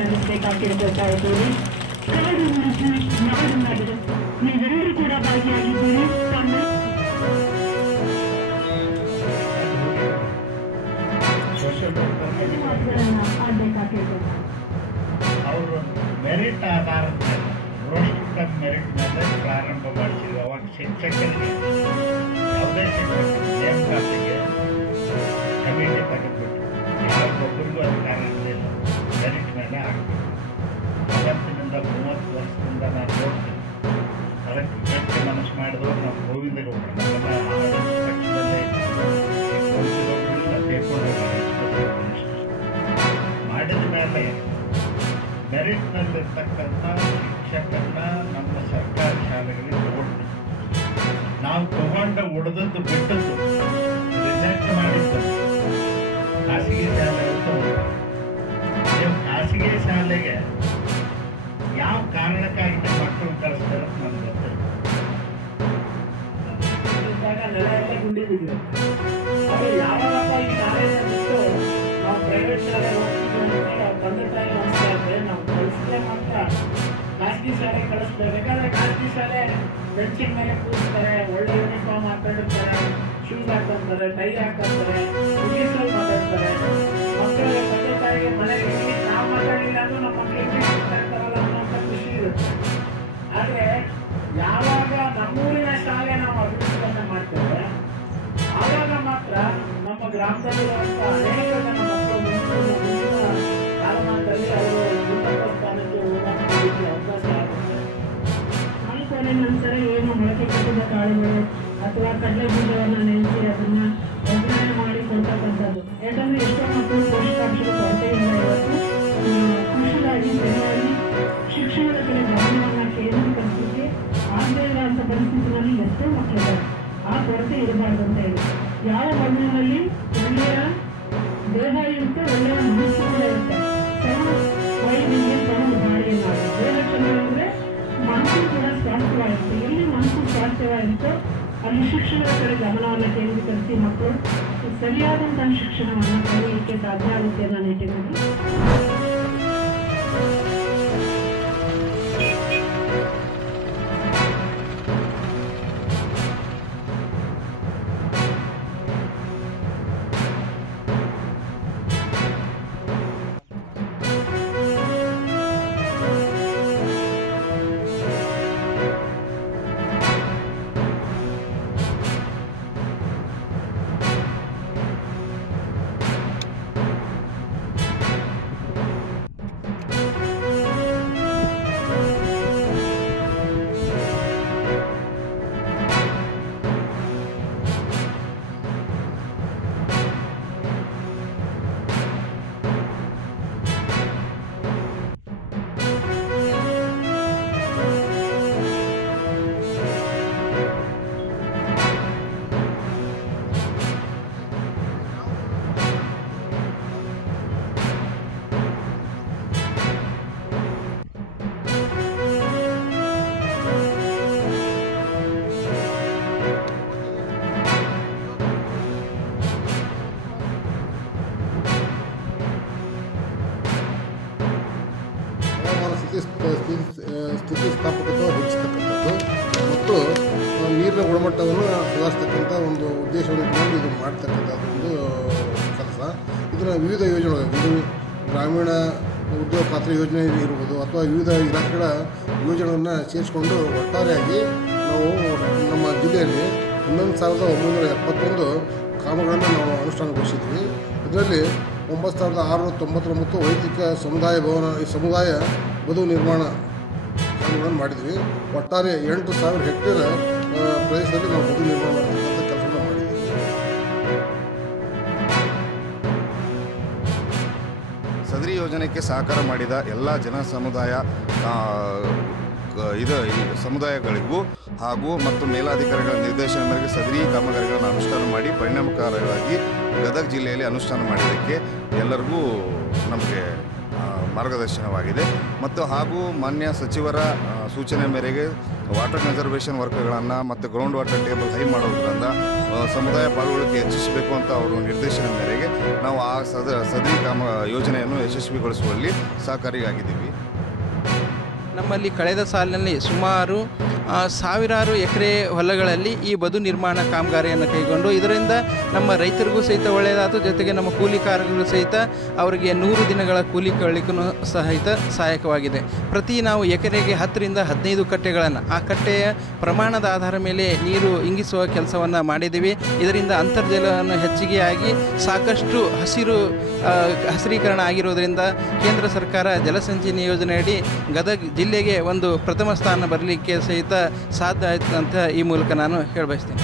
ನಡೆಸಬೇಕಾಗಿ ಕೇಳ್ಕೊಳ್ತಾ ಇದ್ದೀವಿ. ಕಾಡು ಉಳಿಸಿ ನಾಡು ಮಾಡಿದೆ ನೀವೆಲ್ಲರೂ ಕೂಡ ಭಾಗಿಯಾಗಿದ್ದೀರಿ. ಅವರು ಮೆರಿಟ್ ಆಧಾರದ ಮೇಲೆ ರೋಸ್ಟರ್ ಮೆರಿಟ್ ಮೇಲೆ ಪ್ರಾರಂಭ ಮಾಡಿಸಿದ್ರು. ಅವಾಗ ಶಿಕ್ಷಕರಿಗೆ ಯಾವುದೇ ಶಿಕ್ಷಕರಿಗೆ ನೇಮಕಾತಿಗೆ ಕಮಿಟಿ ತೆಗೆದುಬಿಟ್ಟು ಯಾರಿಗೊಬ್ಬರಿಗೂ ಅಧಿಕಾರ ಇರಲಿಲ್ಲ. ಮೆರಿಟ್ ಮೇಲೆ ಆಗಬೇಕು. ಅವತ್ತಿನಿಂದ 30 ವರ್ಷದಿಂದ ನಾನು ನೋಡ್ತೀನಿ. ಅದಕ್ಕೆ ಗಟ್ಟಿ ಮನಸ್ಸು ಮಾಡಿದ್ರು ನಾವು ಗೋವಿಂದಗೌಡರು ನಮ್ಮೆಲ್ಲ ಆಡಳಿತ ಪಕ್ಷದಲ್ಲೇ ಗೋವಿಂದಗೌಡರಿಂದ ಮಾಡಿದ ಮೇಲೆ ಮೆರಿಟ್ನಲ್ಲಿರ್ತಕ್ಕಂಥ ಶಿಕ್ಷಕರನ್ನ ನಮ್ಮ ಸರ್ಕಾರಿ ಶಾಲೆಗಳಿಗೆ ತಗೊಳ್ತೀವಿ. ನಾವು ತಗೊಂಡ ಉಳಿದದ್ದು ಬಿಟ್ಟದ್ದು ರಿಜೆಕ್ಟ್ ಮಾಡಿದ್ದು ಖಾಸಗಿ ಶಾಲೆ ನೀವು ಖಾಸಗಿ ಶಾಲೆಗೆ ಯಾವ ಕಾರಣಕ್ಕಾಗಿ ನಿಮ್ಮ ಮಕ್ಕಳು ಕಳಿಸ್ತಾರೆ ಅಂತ ನಮ್ಗೆ ಗೊತ್ತಿಲ್ಲ. ನೆಲ ಎಲ್ಲ ಗುಂಡಿ ಬಿದ್ದಿದೆ. ಅವರು ಯಾವಾಗಪ್ಪ ಈ ಶಾಲೆಯನ್ನು ಬಿಟ್ಟು ನಾವು ಪ್ರೈವೇಟ್ ಶಾಲೆ ಹೋಗ್ತೀವಿ ಅಂತ ತಂದೆ ತಾಯಿ ಅನಿಸ್ತಾ ಇದ್ರೆ ನಾವು ಕಳಿಸಿದ್ರೆ ಮಾತ್ರ ಖಾಸಗಿ ಶಾಲೆಗೆ ಕಳಿಸ್ಬೇಕು. ಯಾಕಂದ್ರೆ ಖಾಸಗಿ ಶಾಲೆ ಬೆಂಚಿನ ಮೇಲೆ ಕೂರಿಸ್ತಾರೆ, ಒಳ್ಳೆ ಯೂನಿಫಾರ್ಮ್ ಹಾಕೊಂಡಿರ್ತಾರೆ, ಶೂಸ್ ಹಾಕೊಂತಾರೆ, ಟೈ ಹಾಕೊಂತಾರೆ, ಇಂಗ್ಲೀಷಲ್ಲಿ ಮಾತಾಡ್ತಾರೆ. ಮಕ್ಕಳು ತಂದೆ ತಾಯಿಗೆ ಮನೆಗೆ ಇಂಗ್ಲೀಷ್ ನಾವು ಮಾತಾಡಲಿಲ್ಲ ಅಂದ್ರೂ ನಮ್ಮ ಮಕ್ಕಳು ಇಂಗ್ಲೀಷ್ ಮಾತಾಡ್ತಾರಲ್ಲ ಅನ್ನೋಂಥ ಖುಷಿ ಇರುತ್ತೆ. ಆದರೆ ಯಾವಾಗ ನಮ್ಮೂರಿನ ಶಾಲೆ ನಾವು ಅಭಿವೃದ್ಧಿಯನ್ನು ಮಾಡ್ತೇವೆ ಆವಾಗ ಮಾತ್ರ ನಮ್ಮ ಗ್ರಾಮದಲ್ಲಿರುವಂಥ ಅನೇಕ ಜನ ಮಕ್ಕಳು ಮುಂದಿನ ಕಾಲಮಾನದಲ್ಲಿ ಅವರು ಉನ್ನತ ಸ್ಥಾನಕ್ಕೆ ಹೋಗೋದಕ್ಕೆ ಅವಕಾಶ ಆಗುತ್ತೆ. ನಾಲ್ಕನೇ ನಂತರ ಏನು ಮೊಳಕೆ ಕಟ್ಟಿದ ಕಾಳುಗಳು ಅಥವಾ ಕಡಲೆ ಬೀಜವನ್ನು ನೆನೆಸಿ ಅದನ್ನ ಒಗ್ಗರಣೆ ಮಾಡಿ ಕೊಡ್ತಕ್ಕಂಥದ್ದು. ಯಾಕಂದ್ರೆ ಎಷ್ಟೋ ಮಕ್ಕಳು ಪೋಷಕಾಂಶದ ಕೊರತೆಯಿಂದ ಇವತ್ತು ಕೃಷಿಗಾಗಿ ಸರಿಯಾಗಿ ಶಿಕ್ಷಣದ ಕಡೆ ಗಮನವನ್ನು ಕೇಂದ್ರೀಕರಿಸಲಿಕ್ಕೆ ಆಗದೇ ಇರುವಂಥ ಪರಿಸ್ಥಿತಿನಲ್ಲಿ ಎಷ್ಟೋ ಮಕ್ಕಳಿದ್ದಾರೆ. ಆ ಕೊರತೆ ಇರಬಾರ್ದು ಅಂತ ಹೇಳಿ ಯಾವ ಮಗುವಿನಲ್ಲಿ ಒಳ್ಳೆಯ ದೇಹ ಇರುತ್ತೆ, ಒಳ್ಳೆಯ ಮನಸ್ಸು ಕೂಡ ಇರುತ್ತೆ. ವೈದ್ಯರಿಗೆ ಸೌಂಡ್ ಬಾಡಿ ಎನ್ನುವುದು ದೇಹ ಚೆನ್ನಾಗಿದ್ರೆ ಮನಸ್ಸು ಕೂಡ ಸ್ವಾಸ್ಥ್ಯವಾಗಿರುತ್ತೆ. ಎಲ್ಲಿ ಮನಸ್ಸು ಸ್ವಾಸ್ಥ್ಯವಾಗಿರುತ್ತೋ ಅಲ್ಲಿ ಶಿಕ್ಷಣದ ಕಡೆ ಗಮನವನ್ನು ಕೇಂದ್ರೀಕರಿಸಿ ಮಕ್ಕಳು ಸರಿಯಾದಂತಹ ಶಿಕ್ಷಣವನ್ನು ಕಲಿಯಲಿಕ್ಕೆ ಸಾಧ್ಯ ಆಗುತ್ತೆ ಅನ್ನೋ ನಿಟ್ಟಿನಲ್ಲಿ ಸ್ಥಿತಿಸ್ಥಾಪಕತೆ ಹೆಚ್ಚಿಸ್ತಕ್ಕಂಥದ್ದು ಮತ್ತು ನೀರಿನ ಗುಣಮಟ್ಟವನ್ನು ಸುಧಾರಿಸ್ತಕ್ಕಂಥ ಒಂದು ಉದ್ದೇಶವನ್ನು ಇಟ್ಕೊಂಡು ಇದು ಮಾಡ್ತಕ್ಕಂಥದ್ದು ಒಂದು ಕೆಲಸ. ಇದನ್ನು ವಿವಿಧ ಯೋಜನೆಗಳು, ಇದು ಗ್ರಾಮೀಣ ಉದ್ಯೋಗ ಖಾತ್ರಿ ಯೋಜನೆ ಇರ್ಬೋದು ಅಥವಾ ವಿವಿಧ ಇಲಾಖೆಗಳ ಯೋಜನೆಗಳನ್ನು ಸೇರಿಸಿಕೊಂಡು ಒಟ್ಟಾರೆಯಾಗಿ ನಾವು ನಮ್ಮ ಜಿಲ್ಲೆಯಲ್ಲಿ 11,971 ಕಾಮಗಳನ್ನು ನಾವು ಅನುಷ್ಠಾನಗೊಳಿಸಿದ್ವಿ. ಇದರಲ್ಲಿ 9,699 ವೈಯಕ್ತಿಕ ಸಮುದಾಯ ಬದು ನಿರ್ಮಾಣ ಕಾಮಗಳನ್ನು ಮಾಡಿದ್ವಿ. ಒಟ್ಟಾರೆ 8,000 ಹೆಕ್ಟೇರ್ ಪ್ರದೇಶದಲ್ಲಿ ನಾವು ಬದು ನಿರ್ಮಾಣ ಮಾಡ್ತಕ್ಕಂಥ ಕೆಲಸವನ್ನು ಮಾಡಿದ್ವಿ. ಸದರಿ ಯೋಜನೆಗೆ ಸಹಕಾರ ಮಾಡಿದ ಎಲ್ಲ ಈ ಸಮುದಾಯಗಳಿಗೂ ಹಾಗೂ ಮತ್ತು ಮೇಲಾಧಿಕಾರಿಗಳ ನಿರ್ದೇಶನ ಮೇರೆಗೆ ಸದರಿ ಕಾಮಗಾರಿಗಳನ್ನು ಅನುಷ್ಠಾನ ಮಾಡಿ ಪರಿಣಾಮಕಾರಿಯಾಗಿ ಗದಗ ಜಿಲ್ಲೆಯಲ್ಲಿ ಅನುಷ್ಠಾನ ಮಾಡಿದ್ದಕ್ಕೆ ಎಲ್ಲರಿಗೂ ನಮಗೆ ಮಾರ್ಗದರ್ಶನವಾಗಿದೆ ಮತ್ತು ಹಾಗೂ ಮಾನ್ಯ ಸಚಿವರ ಸೂಚನೆ ಮೇರೆಗೆ ವಾಟರ್ ಕನ್ಸರ್ವೇಷನ್ ವರ್ಕ್ಗಳನ್ನು ಮತ್ತು ಗ್ರೌಂಡ್ ವಾಟರ್ ಟೇಬಲ್ ಹೈ ಮಾಡೋದ್ರಿಂದ ಸಮುದಾಯ ಪಾಲ್ಗೊಳ್ಳಿಕೆ ಹೆಚ್ಚಿಸಬೇಕು ಅಂತ ಅವರು ನಿರ್ದೇಶನ ಮೇರೆಗೆ ನಾವು ಆ ಸದರಿ ಯೋಜನೆಯನ್ನು ಯಶಸ್ವಿಗೊಳಿಸುವಲ್ಲಿ ಸಹಕಾರಿಯಾಗಿದ್ದೀವಿ. ನಮ್ಮಲ್ಲಿ ಕಳೆದ ಸಾಲಿನಲ್ಲಿ ಸುಮಾರು ಸಾವಿರಾರು ಎಕರೆ ಹೊಲಗಳಲ್ಲಿ ಈ ಬದು ನಿರ್ಮಾಣ ಕಾಮಗಾರಿಯನ್ನು ಕೈಗೊಂಡು ಇದರಿಂದ ನಮ್ಮ ರೈತರಿಗೂ ಸಹಿತ ಒಳ್ಳೆಯದಾಯಿತು, ಜೊತೆಗೆ ನಮ್ಮ ಕೂಲಿಕಾರರಿಗೂ ಸಹಿತ ಅವರಿಗೆ 100 ದಿನಗಳ ಕೂಲಿ ಕಳಲಿಕ್ಕೂ ಸಹಿತ ಸಹಾಯಕವಾಗಿದೆ. ನಾವು ಎಕರೆಗೆ 10 ರಿಂದ 15 ಕಟ್ಟೆಗಳನ್ನು ಆ ಕಟ್ಟೆಯ ಪ್ರಮಾಣದ ಆಧಾರ ಮೇಲೆ ನೀರು ಇಂಗಿಸುವ ಕೆಲಸವನ್ನು ಮಾಡಿದ್ದೀವಿ. ಇದರಿಂದ ಅಂತರ್ಜಲವನ್ನು ಹೆಚ್ಚಿಗೆಯಾಗಿ ಸಾಕಷ್ಟು ಹಸಿರೀಕರಣ ಆಗಿರೋದರಿಂದ ಕೇಂದ್ರ ಸರ್ಕಾರ ಜಲಸಂಚಯನ ಯೋಜನೆಯಡಿ ಗದಗ ಜಿಲ್ಲೆಗೆ ಒಂದು ಪ್ರಥಮ ಸ್ಥಾನ ಬರಲಿಕ್ಕೆ ಸಹಿತ ಸಾಧ್ಯ ಆಯಿತು ಅಂತ ಈ ಮೂಲಕ ನಾನು ಹೇಳಬಯಸ್ತೇನೆ.